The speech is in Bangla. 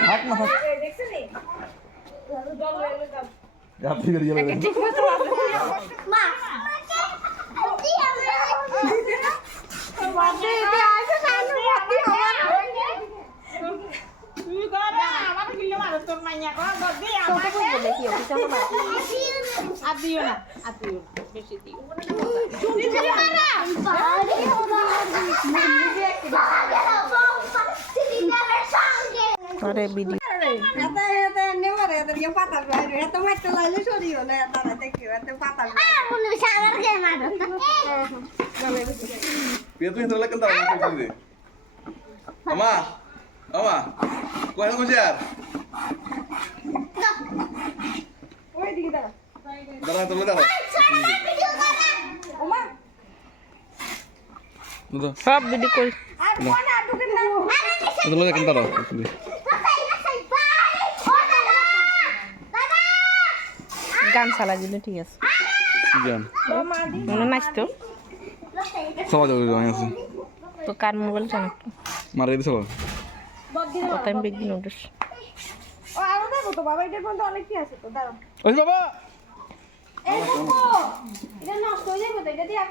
না থাক আপনি করে গেলেন মা তুই কর আমার কিলো দাঁড়া করছিস আমা আমা কোথায় বসে দাঁড়া তুমি দাঁড়া সব কই তোলা কেন দাঁড়া গান চালা দিলে ঠিক আছে। জান। মনে নাচতো। সমাজ আমি আছি। তো কার মোবাইল চান মারা দিছ কত আমি বেগি নোটিস ও আরও দেখো তো বাবা এটার মধ্যে অনেক কি আছে তো দাঁড়াও। ওই বাবা! এই দেখো এটা নষ্ট হয়ে যাবে তো এটা দিয়ে আর